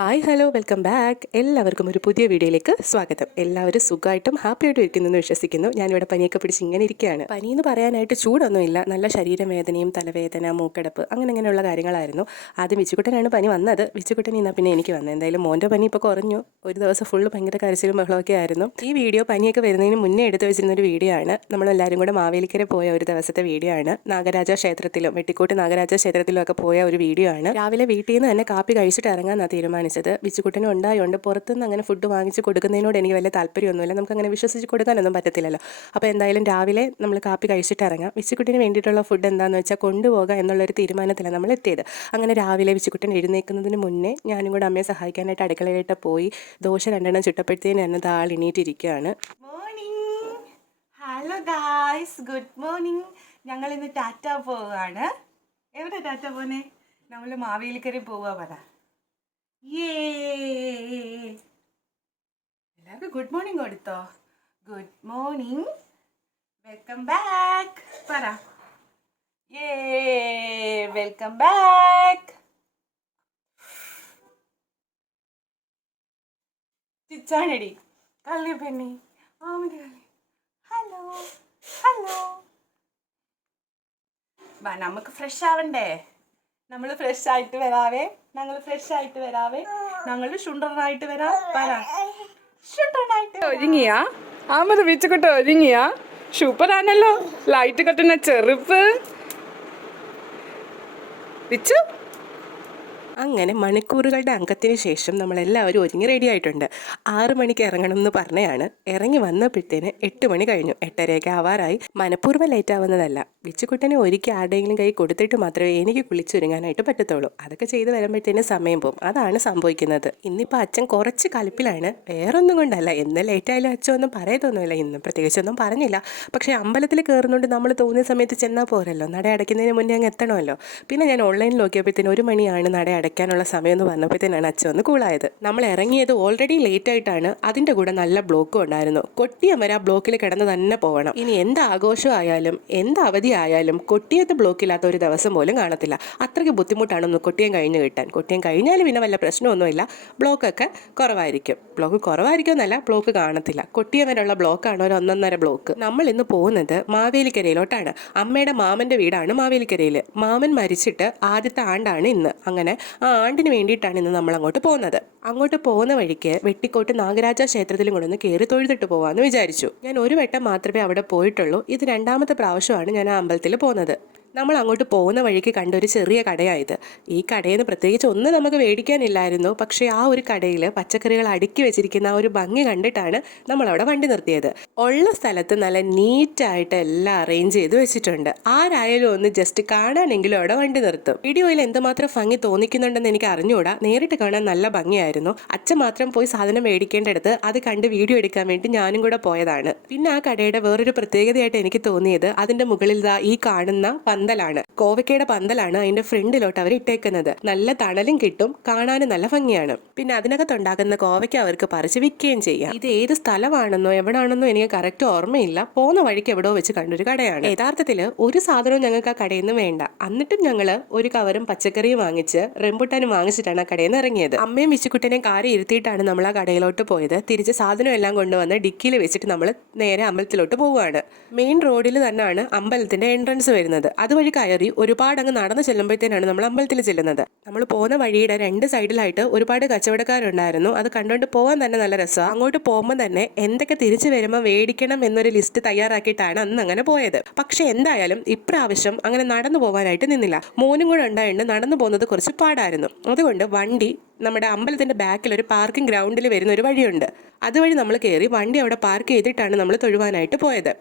Hi hello welcome back. എല്ലാവർക്കും ഒരു പുതിയ വീഡിയോയിലേക്ക് സ്വാഗതം. എല്ലാവരും സുഖമായിട്ടും ഹാപ്പിയായിട്ടും ഇരിക്കുന്നു എന്ന് വിശ്വസിക്കുന്നു. ഞാനിവിടെ പനിയൊക്കെ പിടിച്ച് ഇങ്ങനെ ഇരിക്കുകയാണ്. പനി എന്ന് പറയാനായിട്ട് ചൂടൊന്നുമില്ല. നല്ല ശരീരവേദനയും തലവേദന മൂക്കടപ്പ് അങ്ങനെ ഇങ്ങനെയുള്ള കാര്യങ്ങളായിരുന്നു. ആദ്യം വിച്ചുകുട്ടനാണ് പനി വന്നത്. വിച്ചുകുട്ടൻ ഇന്നാ പിന്നെ എനിക്ക് വന്നത്. എന്തായാലും മോന്റെ പനി ഇപ്പോൾ കുറഞ്ഞു. ഒരു ദിവസം ഫുള്ള് ഭയങ്കര കരച്ചിലും ബഹളമൊക്കെ ആയിരുന്നു. ഈ വീഡിയോ പനിയൊക്കെ വരുന്നതിന് മുന്നേ എടുത്തു വെച്ചിരുന്ന ഒരു വീഡിയോ ആണ്. നമ്മളെല്ലാവരും കൂടെ മാവേലിക്കര പോയ ഒരു ദിവസത്തെ വീഡിയോ ആണ്. നാഗരാജ ക്ഷേത്രത്തിലും വെട്ടിക്കോട്ട് നാഗരാജ ക്ഷേത്രത്തിലും ഒക്കെ പോയ ഒരു വീഡിയോ ആണ്. രാവിലെ വീട്ടിൽ നിന്ന് തന്നെ കാപ്പി കഴിച്ചിട്ട് ഇറങ്ങാനാണ് തീരുമാനിച്ചത്. ബിച്ചുകുട്ടനും ഉണ്ടായതുകൊണ്ട് പുറത്തുനിന്ന് അങ്ങനെ ഫുഡ് വാങ്ങിച്ച് കൊടുക്കുന്നതിനോട് എനിക്ക് വലിയ താല്പര്യമൊന്നുമില്ല. നമുക്ക് അങ്ങനെ വിശ്വസിച്ച് കൊടുക്കാനൊന്നും പറ്റത്തില്ലല്ലോ. അപ്പോൾ എന്തായാലും രാവിലെ നമ്മൾ കാപ്പി കഴിച്ചിട്ട് ഇറങ്ങാം. വിച്ചുകുട്ടിന് വേണ്ടിയിട്ടുള്ള ഫുഡ് എന്താണെന്ന് വെച്ചാൽ കൊണ്ടുപോകാം എന്നുള്ളൊരു തീരുമാനത്തിലാണ് നമ്മൾ എത്തിയത് അങ്ങനെ രാവിലെ വിച്ചുകുട്ടൻ എഴുന്നേൽക്കുന്നതിന് മുന്നേ ഞാനും കൂടെ അമ്മയെ സഹായിക്കാനായിട്ട് അടുക്കളയിലിട്ട് പോയി. ദോശ രണ്ടെണ്ണം ചുട്ടപ്പോഴത്തേന് തന്നെ താൾ എണീറ്റിരിക്കുകയാണ്. Morning hello guys good morning ഞങ്ങൾ ഇന്ന് ടാറ്റ പോവുകയാണ് എവിടെ ടാറ്റ പോന്നെ? നമ്മൾ മാവേലിക്കരയിൽ പോവുക പറ. എല്ലാവർക്കും ഗുഡ് മോർണിംഗ് കൊടുത്തോ? ഗുഡ് മോർണിംഗ് വെൽക്കം ബാക്ക് പറ. ഏ വെൽക്കം ബാക്ക് ചിച്ചാണടി. കള്ളി പെണ്ണി. ആമതി കള്ളി ഹലോ ഹലോ. നമുക്ക് ഫ്രഷ് ആവണ്ടേ? നമ്മൾ ഫ്രഷ് ആയിട്ട് വരാവേ. ഞങ്ങൾ ഫ്രഷ് ആയിട്ട് വരാവേ. ഞങ്ങൾ ഷുണ്ടറായിട്ട് വരാം. പറ ഷുണ്ടറായിട്ട് ഒരുങ്ങിയാ? ആമത് ബീച്ചുകുട്ട ഒരുങ്ങിയാ? സൂപ്പറാണല്ലോ. ലൈറ്റ് കട്ടുന്ന ചെറുപ്പ്. ബിച്ചു അങ്ങനെ മണിക്കൂറുകളുടെ അംഗത്തിന് ശേഷം നമ്മളെല്ലാവരും ഒരുങ്ങി റെഡി ആയിട്ടുണ്ട്. ആറ് മണിക്ക് ഇറങ്ങണം എന്ന് പറഞ്ഞാണ് ഇറങ്ങി വന്നപ്പോഴത്തേന് എട്ട് മണി കഴിഞ്ഞു. എട്ടരയൊക്കെ ആവാറായി. മനഃപൂർവം ലേറ്റ് ആവുന്നതല്ല. വിച്ചുകുട്ടനെ ഒരുക്കി ആരുടെയെങ്കിലും കൈ കൊടുത്തിട്ട് മാത്രമേ എനിക്ക് കുളിച്ചൊരുങ്ങാനായിട്ട് പറ്റത്തുള്ളൂ. അതൊക്കെ ചെയ്ത് വരുമ്പോഴത്തേന് സമയം പോകും. അതാണ് സംഭവിക്കുന്നത്. ഇന്നിപ്പോൾ അച്ഛൻ കുറച്ച് കലിപ്പിലാണ്. വേറൊന്നും കൊണ്ടല്ല. എന്ന് ലേറ്റ് ആയാലും അച്ഛൻ ഒന്നും പറയത്തൊന്നുമില്ല. ഇന്ന് പ്രത്യേകിച്ചൊന്നും പറഞ്ഞില്ല. പക്ഷേ അമ്പലത്തിൽ കയറുന്നുണ്ട് നമ്മൾ തോന്നിയ സമയത്ത് ചെന്നാൽ പോരല്ലോ. നട അടയ്ക്കുന്നതിന് മുന്നേ അങ്ങ് എത്തണമല്ലോ. പിന്നെ ഞാൻ ഓൺലൈനിൽ നോക്കിയപ്പോഴത്തേന് ഒരു മണിയാണ് നട അടയ്ക്കാനുള്ള സമയം എന്ന് പറഞ്ഞപ്പോഴത്തേനാണ് അച്ഛൻ ഒന്ന് കൂളായത്. നമ്മൾ ഇറങ്ങിയത് ഓൾറെഡി ലേറ്റ് ആയിട്ടാണ്. അതിന്റെ കൂടെ നല്ല ബ്ലോക്കും ഉണ്ടായിരുന്നു. കൊട്ടിയം വരെ ആ ബ്ലോക്കിൽ കിടന്ന് തന്നെ പോകണം ഇനി എന്ത് ആഘോഷം ആയാലും എന്ത് അവധി ആയാലും കൊട്ടിയത്ത് ബ്ലോക്കില്ലാത്ത ഒരു ദിവസം പോലും കാണത്തില്ല. അത്രയ്ക്ക് ബുദ്ധിമുട്ടാണ് ഒന്ന് കൊട്ടിയം കഴിഞ്ഞ് കിട്ടാൻ. കൊട്ടിയം കഴിഞ്ഞാൽ പിന്നെ വല്ല പ്രശ്നമൊന്നുമില്ല. ബ്ലോക്കൊക്കെ കുറവായിരിക്കും. ബ്ലോക്ക് കുറവായിരിക്കും എന്നല്ല ബ്ലോക്ക് കാണത്തില്ല കൊട്ടിയം വരെയുള്ള ബ്ലോക്കാണ് ഒരു ഒന്നൊന്നര ബ്ലോക്ക് നമ്മൾ ഇന്ന് പോകുന്നത് മാവേലിക്കരയിലോട്ടാണ്. അമ്മയുടെ മാമന്റെ വീടാണ് മാവേലിക്കരയിൽ മാമൻ മരിച്ചിട്ട് ആദ്യത്തെ ആണ്ടാണ് ഇന്ന്. അങ്ങനെ ആ ആണ്ടിന് വേണ്ടിയിട്ടാണ് ഇന്ന് നമ്മൾ അങ്ങോട്ട് പോകുന്നത്. അങ്ങോട്ട് പോകുന്ന വഴിക്ക് വെട്ടിക്കോട്ട് നാഗരാജ ക്ഷേത്രത്തിലും കൂടെ ഒന്ന് കയറി തൊഴുതിട്ട് പോകാമെന്ന് വിചാരിച്ചു. ഞാൻ ഒരു വട്ടം മാത്രമേ അവിടെ പോയിട്ടുള്ളൂ. ഇത് രണ്ടാമത്തെ പ്രാവശ്യമാണ് ഞാൻ ആ അമ്പലത്തിൽ പോകുന്നത്. നമ്മൾ അങ്ങോട്ട് പോകുന്ന വഴിക്ക് കണ്ട ഒരു ചെറിയ കടയായത് ഈ കടയിൽ നിന്ന് പ്രത്യേകിച്ച് ഒന്നും നമുക്ക് മേടിക്കാനില്ലായിരുന്നു. പക്ഷേ ആ ഒരു കടയിൽ പച്ചക്കറികൾ അടുക്കി വെച്ചിരിക്കുന്ന ആ ഒരു ഭംഗി കണ്ടിട്ടാണ് നമ്മൾ അവിടെ വണ്ടി നിർത്തിയത്. ഉള്ള സ്ഥലത്ത് നല്ല നീറ്റായിട്ട് എല്ലാം അറേഞ്ച് ചെയ്ത് വെച്ചിട്ടുണ്ട്. ആരായാലും ഒന്ന് ജസ്റ്റ് കാണാനെങ്കിലും അവിടെ വണ്ടി നിർത്തും. വീഡിയോയിൽ എന്തുമാത്രം ഭംഗി തോന്നിക്കുന്നുണ്ടെന്ന് എനിക്ക് അറിഞ്ഞുകൂടാ നേരിട്ട് കാണാൻ നല്ല ഭംഗിയായിരുന്നു. അച്ഛൻ മാത്രം പോയി സാധനം മേടിക്കേണ്ടടുത്ത് അത് കണ്ട് വീഡിയോ എടുക്കാൻ വേണ്ടി ഞാനും കൂടെ പോയതാണ്. പിന്നെ ആ കടയുടെ വേറൊരു പ്രത്യേകതയായിട്ട് എനിക്ക് തോന്നിയത് അതിന്റെ മുകളിൽ ഈ കാണുന്ന പന്തലാണ്. കോവക്കയുടെ പന്തലാണ് അതിന്റെ ഫ്രണ്ടിലോട്ട് അവർ ഇട്ടേക്കുന്നത്. നല്ല തണലും കിട്ടും കാണാനും നല്ല ഭംഗിയാണ്. പിന്നെ അതിനകത്തുണ്ടാകുന്ന കോവയ്ക്ക അവർക്ക് പറിച്ച് വിൽക്കുകയും ചെയ്യാം. ഇത് ഏത് സ്ഥലമാണെന്നോ എവിടാണെന്നോ എനിക്ക് കറക്റ്റ് ഓർമ്മയില്ല. പോകുന്ന വഴിക്ക് എവിടെയോ വെച്ച് കണ്ടൊരു കടയാണ്. യഥാർത്ഥത്തിൽ ഒരു സാധനവും ഞങ്ങൾക്ക് ആ കടയിൽ നിന്ന് വേണ്ട. എന്നിട്ടും ഞങ്ങൾ ഒരു കവറും പച്ചക്കറിയും വാങ്ങിച്ച് റെമ്പുട്ടാനും വാങ്ങിച്ചിട്ടാണ് ആ കടയിൽ നിന്ന് ഇറങ്ങിയത്. അമ്മയും വിശുക്കുട്ടനെയും കാറി ഇരുത്തിയിട്ടാണ് നമ്മൾ ആ കടയിലോട്ട് പോയത്. തിരിച്ച് സാധനം എല്ലാം കൊണ്ടുവന്ന് ഡിക്കിയിൽ വെച്ചിട്ട് നമ്മൾ നേരെ അമ്പലത്തിലോട്ട് പോവുകയാണ്. മെയിൻ റോഡിൽ തന്നെയാണ് അമ്പലത്തിന്റെ എൻട്രൻസ് വരുന്നത്. അതുവഴി കയറി ഒരുപാട് അങ്ങ് നടന്നു ചെല്ലുമ്പോഴത്തേനാണ് നമ്മൾ അമ്പലത്തിൽ ചെല്ലുന്നത്. നമ്മൾ പോകുന്ന വഴിയുടെ രണ്ട് സൈഡിലായിട്ട് ഒരുപാട് കച്ചവടക്കാരുണ്ടായിരുന്നു. അത് കണ്ടുകൊണ്ട് പോകാൻ തന്നെ നല്ല രസമാണ് അങ്ങോട്ട് പോകുമ്പോൾ തന്നെ എന്തൊക്കെ തിരിച്ചു വരുമ്പോൾ മേടിക്കണം എന്നൊരു ലിസ്റ്റ് തയ്യാറാക്കിയിട്ടാണ് അന്ന് അങ്ങനെ പോയത്. പക്ഷെ എന്തായാലും ഇപ്രാവശ്യം അങ്ങനെ നടന്നു പോകാനായിട്ട് നിന്നില്ല. മോനും കൂടെ ഉണ്ടായിട്ട് നടന്നു പോകുന്നത് കുറച്ച് പാടായിരുന്നു. അതുകൊണ്ട് വണ്ടി നമ്മുടെ അമ്പലത്തിന്റെ ബാക്കിൽ ഒരു പാർക്കിംഗ് ഗ്രൗണ്ടിൽ വരുന്ന ഒരു വഴിയുണ്ട്. അതുവഴി നമ്മൾ കയറി വണ്ടി അവിടെ പാർക്ക് ചെയ്തിട്ടാണ് നമ്മൾ തൊഴുവാനായിട്ട് പോയത്.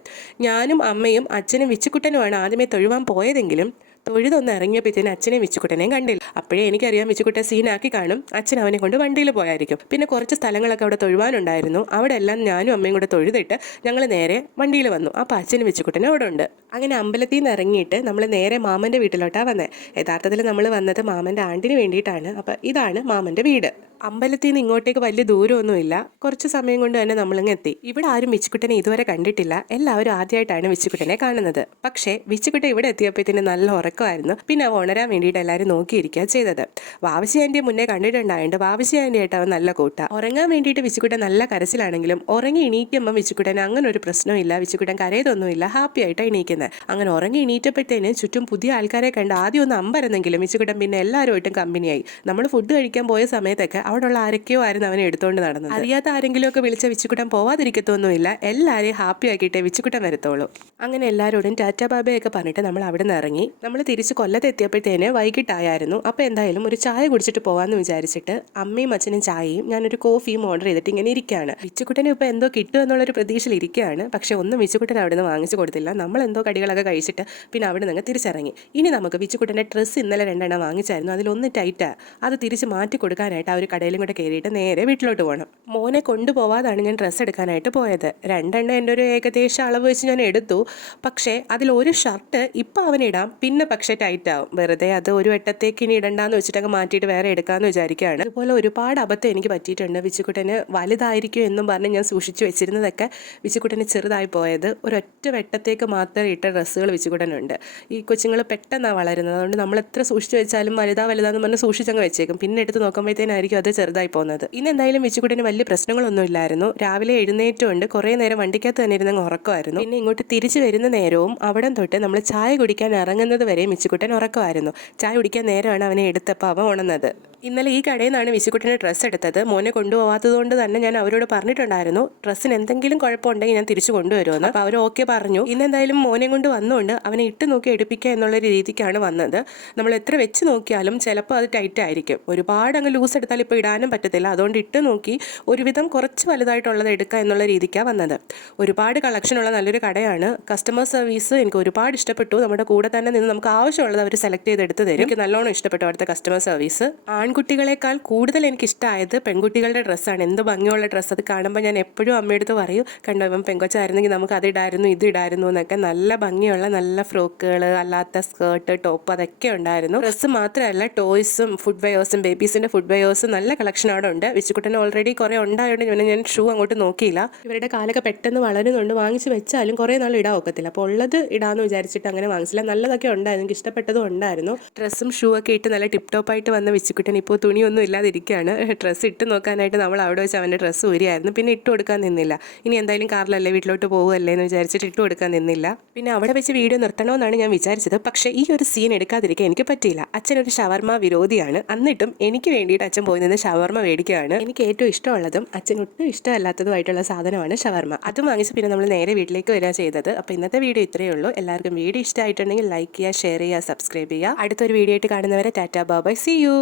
ഞാനും അമ്മയും അച്ഛനും വിച്ചുക്കുട്ടനുമാണ് ആദ്യമേ തൊഴുവാൻ പോയതെങ്കിലും തൊഴുതൊന്ന് ഇറങ്ങിയപ്പോഴത്തേന് അച്ഛനെയും വിച്ചുക്കുട്ടനെയും കണ്ടില്ല. അപ്പോഴേ എനിക്കറിയാം വിച്ചുക്കുട്ടൻ സീനാക്കി കാണും. അച്ഛൻ അവനെ കൊണ്ട് വണ്ടിയിൽ പോയായിരിക്കും. പിന്നെ കുറച്ച് സ്ഥലങ്ങളൊക്കെ അവിടെ തൊഴുവാനുണ്ടായിരുന്നു. അവിടെ എല്ലാം ഞാനും അമ്മയും കൂടെ തൊഴുതിട്ട് ഞങ്ങൾ നേരെ വണ്ടിയിൽ വന്നു. അപ്പോൾ അച്ഛനും വിച്ചുക്കുട്ടനും അവിടെ ഉണ്ട്. അങ്ങനെ അമ്പലത്തിൽ നിന്ന് ഇറങ്ങിയിട്ട് നമ്മൾ നേരെ മാമന്റെ വീട്ടിലോട്ടാണ് വന്നത് യഥാർത്ഥത്തിൽ നമ്മൾ വന്നത് മാമന്റെ ആണ്ടിന് വേണ്ടിയിട്ടാണ്. അപ്പോൾ ഇതാണ് മാമന്റെ വീട്. അമ്പലത്തിൽ നിന്ന് ഇങ്ങോട്ടേക്ക് വലിയ ദൂരമൊന്നുമില്ല. കുറച്ച് സമയം കൊണ്ട് തന്നെ നമ്മളിങ്ങ് എത്തി. ഇവിടെ ആരും വിച്ചുക്കുട്ടനെ ഇതുവരെ കണ്ടിട്ടില്ല. എല്ലാവരും ആദ്യമായിട്ടാണ് വിച്ചുക്കുട്ടനെ കാണുന്നത്. പക്ഷേ വിച്ചുക്കുട്ടൻ ഇവിടെ എത്തിയപ്പോഴത്തേന് നല്ല ഉറക്കമായിരുന്നു. പിന്നെ അവ ഉണരാൻ വേണ്ടിയിട്ട് എല്ലാവരും നോക്കിയിരിക്കുക ചെയ്തത്. വാവശി ആന്റിയെ മുന്നേ കണ്ടിട്ടുണ്ടായതുകൊണ്ട് വാവശി ആന്റിയായിട്ട് അവൻ നല്ല കൂട്ട. ഉറങ്ങാൻ വേണ്ടിയിട്ട് വിശുക്കുട്ടൻ നല്ല കരച്ചിലാണെങ്കിലും ഉറങ്ങി എണീക്കുമ്പോൾ വിശുക്കുട്ടൻ അങ്ങനെ ഒരു പ്രശ്നമില്ല. വിശുക്കുട്ടൻ കരയതൊന്നുമില്ല ഹാപ്പി ആയിട്ടാണ് എണീക്കുന്നത് അങ്ങനെ ഉറങ്ങി എണീറ്റപ്പോഴത്തേന് ചുറ്റും പുതിയ ആൾക്കാരെ കണ്ട് ആദ്യം ഒന്ന് അമ്പരന്നെങ്കിലും വിശുക്കുട്ടൻ പിന്നെ എല്ലാവരുമായിട്ടും കമ്പനിയായി. നമ്മൾ ഫുഡ് കഴിക്കാൻ പോയ സമയത്തൊക്കെ അവിടെയുള്ള ആരൊക്കെയോ ആയിരുന്നു അവനെ എടുത്തുകൊണ്ട് നടന്നത്. അറിയാത്ത ആരെങ്കിലും ഒക്കെ വിളിച്ച വിച്ചുക്കുട്ടൻ പോവാതിരിക്കത്തൊന്നുമില്ല. എല്ലാവരെയും ഹാപ്പി ആക്കിയിട്ടേ വിച്ചുക്കുട്ടൻ വരത്തുള്ളൂ അങ്ങനെ എല്ലാവരോടും ടാറ്റ ബാബയൊക്കെ പറഞ്ഞിട്ട് നമ്മൾ അവിടെ നിന്ന് ഇറങ്ങി. നമ്മൾ തിരിച്ച് കൊല്ലത്തെത്തിയപ്പോഴത്തേന് വൈകിട്ടായിരുന്നു അപ്പോൾ എന്തായാലും ഒരു ചായ കുടിച്ചിട്ട് പോകാമെന്ന് വിചാരിച്ചിട്ട് അമ്മയും അച്ഛനും ചായയും ഞാനൊരു കോഫിയും ഓർഡർ ചെയ്തിട്ട് ഇങ്ങനെ ഇരിക്കുകയാണ് വിച്ചുകുട്ടനും ഇപ്പോൾ എന്തോ കിട്ടും എന്നുള്ളൊരു പ്രതീക്ഷയിൽ ഇരിക്കുകയാണ് പക്ഷേ ഒന്നും വിച്ചുക്കുട്ടൻ അവിടെ നിന്ന് വാങ്ങിച്ചു കൊടുത്തില്ല. നമ്മൾ എന്തോ കടികളൊക്കെ കഴിച്ചിട്ട് പിന്നെ അവിടെ നിന്ന് തിരിച്ചിറങ്ങി. ഇനി നമുക്ക് വിച്ചുക്കുട്ടന്റെ ഡ്രസ്സ് ഇന്നലെ രണ്ടെണ്ണം വാങ്ങിച്ചായിരുന്നു. അതിലൊന്ന് ടൈറ്റാണ് അത് തിരിച്ച് മാറ്റി കൊടുക്കാനായിട്ട് ആ ഒരു കടയിലും കൂടെ കയറിയിട്ട് നേരെ വീട്ടിലോട്ട് പോകണം മോനെ കൊണ്ടുപോവാതാണ് ഞാൻ ഡ്രസ്സ് എടുക്കാനായിട്ട് പോയത്. രണ്ടെണ്ണം എന്റെ ഒരു ഏകദേശം അളവ് വെച്ച് ഞാൻ എടുത്തു. പക്ഷേ അതിലൊരു ഷർട്ട് ഇപ്പം അവനിടാം. പിന്നെ പക്ഷേ ടൈറ്റ് ആവും. വെറുതെ അത് ഒരു വട്ടത്തേക്ക് ഇനി ഇടണ്ടാന്ന് വെച്ചിട്ടങ്ങ് മാറ്റിയിട്ട് വേറെ എടുക്കാമെന്ന് വിചാരിക്കുകയാണ്. അതുപോലെ ഒരുപാട് അബദ്ധം എനിക്ക് പറ്റിയിട്ടുണ്ട്. വിച്ചുക്കുട്ടന് വലുതായിരിക്കും എന്നും പറഞ്ഞ് ഞാൻ സൂക്ഷിച്ചു വെച്ചിരുന്നതൊക്കെ വിച്ചുക്കുട്ടന് ചെറുതായി പോയത്. ഒരൊറ്റ വെട്ടത്തേക്ക് മാത്രം ഇട്ട ഡ്രസ്സുകൾ വിച്ചുക്കുട്ടനുണ്ട്. ഈ കൊച്ചുങ്ങൾ പെട്ടെന്നാണ് വളരുന്നത്. അതുകൊണ്ട് നമ്മൾ എത്ര സൂക്ഷിച്ചു വെച്ചാലും വലുതാ വലുതാന്ന് പറഞ്ഞ് സൂക്ഷിച്ചങ്ങ് വെച്ചേക്കും. പിന്നെ എടുത്ത് നോക്കുമ്പോഴത്തേനായിരിക്കും അത് ചെറുതായി പോകുന്നത്. ഇന്ന് എന്തായാലും വിച്ചുക്കുട്ടന് വലിയ പ്രശ്നങ്ങളൊന്നും ഇല്ലായിരുന്നു. രാവിലെ എഴുന്നേറ്റുകൊണ്ട് കുറേ നേരം വണ്ടിക്കകത്ത് തന്നെ ഇരുന്നങ്ങ് ഉറക്കമായിരുന്നു. പിന്നെ ഇങ്ങോട്ട് തിരിച്ചു വരുന്ന നേരവും അവിടം തൊട്ട് നമ്മൾ ചായ കുടിക്കാൻ ഇറങ്ങുന്നത് വരെ മിച്ചുക്കുട്ടൻ ഉറക്കമായിരുന്നു. ചായ കുടിക്കാൻ നേരമാണ് അവനെ എടുത്തപ്പോൾ അവൻ ഉണന്നത് ഇന്നലെ ഈ കടയിൽ നിന്നാണ് വിശുക്കുട്ടിന് ഡ്രസ്സ് എടുത്തത്. മോനെ കൊണ്ടുപോകാത്തതുകൊണ്ട് തന്നെ ഞാൻ അവരോട് പറഞ്ഞിട്ടുണ്ടായിരുന്നു ഡ്രസ്സിന് എന്തെങ്കിലും കുഴപ്പമുണ്ടെങ്കിൽ ഞാൻ തിരിച്ചു കൊണ്ടുവരുമെന്ന്. അപ്പോൾ അവർ ഓക്കെ പറഞ്ഞു. ഇന്ന് എന്തായാലും മോനെ കൊണ്ട് വന്നുകൊണ്ട് അവനെ ഇട്ട് നോക്കി എടുപ്പിക്കുക എന്നുള്ള രീതിക്കാണ് വന്നത്. നമ്മൾ എത്ര വെച്ച് നോക്കിയാലും ചിലപ്പോൾ അത് ടൈറ്റ് ആയിരിക്കും. ഒരുപാട് അങ്ങ് ലൂസ് എടുത്താൽ ഇപ്പോൾ ഇടാനും പറ്റത്തില്ല. അതുകൊണ്ട് ഇട്ട് നോക്കി ഒരുവിധം കുറച്ച് വലുതായിട്ടുള്ളത് എടുക്കുക എന്നുള്ള രീതിക്കാണ് വന്നത്. ഒരുപാട് കളക്ഷനുള്ള നല്ലൊരു കടയാണ്. കസ്റ്റമർ സർവീസ് എനിക്ക് ഒരുപാട് ഇഷ്ടപ്പെട്ടു. നമ്മുടെ കൂടെ തന്നെ നിന്ന് നമുക്ക് ആവശ്യമുള്ളത് അവർ സെലക്ട് ചെയ്ത് എടുത്ത് തരും. എനിക്ക് നല്ലോണം ഇഷ്ടപ്പെട്ടു അവിടുത്തെ കസ്റ്റമർ സർവീസ് ആൺകുട്ടികളെക്കാൾ കൂടുതൽ എനിക്ക് ഇഷ്ടമായത് പെൺകുട്ടികളുടെ ഡ്രസ്സാണ് എന്ത് ഭംഗിയുള്ള ഡ്രസ്സ് അത് കാണുമ്പോൾ ഞാൻ എപ്പോഴും അമ്മയടുത്ത് പറയും കണ്ടോ ഇപ്പം പെങ്കൊച്ചായിരുന്നെങ്കിൽ നമുക്ക് അത് ഇടായിരുന്നു ഇത് ഇടായിരുന്നു എന്നൊക്കെ നല്ല ഭംഗിയുള്ള നല്ല ഫ്രോക്കുകൾ അല്ലാത്ത സ്കേർട്ട് ടോപ്പ് അതൊക്കെ ഉണ്ടായിരുന്നു. ഡ്രസ്സ് മാത്രമല്ല ടോയ്സും ഫുഡ് വെയേഴ്സും ബേബീസിന്റെ ഫുഡ് വെയേഴ്സും നല്ല കളക്ഷൻ അവിടെ ഉണ്ട്. വിശുക്കുട്ടനെ ഓൾറെഡി കുറേ ഉണ്ടായതുകൊണ്ട് പിന്നെ ഞാൻ ഷൂ അങ്ങോട്ട് നോക്കിയില്ല. ഇവരുടെ കാലൊക്കെ പെട്ടെന്ന് വളരുന്നുണ്ട്. വാങ്ങിച്ച് വെച്ചാലും കുറേ നാൾ ഇടാൻ ഒക്കത്തില്ല. അപ്പോൾ ഉള്ളത് ഇടാന്ന് വിചാരിച്ചിട്ട് അങ്ങനെ വാങ്ങിച്ചില്ല. നല്ലതൊക്കെ ഉണ്ടായിരുന്നു. എനിക്ക് ഇഷ്ടപ്പെട്ടതും ഉണ്ടായിരുന്നു. ഡ്രസ്സും ഷൂ ഒക്കെ ഇട്ട് നല്ല ടിപ് ടോപ്പായിട്ട് വന്ന വിച്ചുക്കുട്ടൻ ഇപ്പോൾ തുണിയൊന്നും ഇല്ലാതിരിക്കുകയാണ്. ഡ്രസ്സ് ഇട്ട് നോക്കാനായിട്ട് നമ്മൾ അവിടെ വെച്ച് അവന്റെ ഡ്രസ്സ് ഊരിയായിരുന്നു. പിന്നെ ഇട്ട് കൊടുക്കാൻ നിന്നില്ല. ഇനി എന്തായാലും കാറിലല്ലേ വീട്ടിലോട്ട് പോകുമല്ലേ എന്ന് വിചാരിച്ചിട്ട് ഇട്ട് കൊടുക്കാൻ നിന്നില്ല. പിന്നെ അവിടെ വെച്ച് വീഡിയോ നിർത്തണമെന്നാണ് ഞാൻ വിചാരിച്ചത്. പക്ഷേ ഈ ഒരു സീൻ എടുക്കാതിരിക്കാൻ എനിക്ക് പറ്റിയില്ല. അച്ഛൻ ഒരു ഷവർമ വിരോധിയാണ്. എന്നിട്ടും എനിക്ക് വേണ്ടിയിട്ട് അച്ഛൻ പോയി നിന്ന് ഷവർമ മേടിക്കുകയാണ്. എനിക്ക് ഏറ്റവും ഇഷ്ടമുള്ളതും അച്ഛൻ ഒട്ടും ഇഷ്ടമല്ലാത്തതുമായിട്ടുള്ള സാധനമാണ് ഷവർമ. അതും വാങ്ങിച്ച് പിന്നെ നമ്മൾ നേരെ വീട്ടിലേക്ക് വരിക ചെയ്തത്. അപ്പോൾ ഇന്നത്തെ വീഡിയോ ഇത്രയേ ഉള്ളൂ. എല്ലാവർക്കും വീഡിയോ ഇഷ്ടമായിട്ടുണ്ടെങ്കിൽ ലൈക്ക് ചെയ്യുക ഷെയർ ചെയ്യുക സബ്സ്ക്രൈബ് ചെയ്യുക. അടുത്തൊരു വീഡിയോ ആയിട്ട് കാണുന്നവരെ ടാറ്റാ ബാബായ് സി യു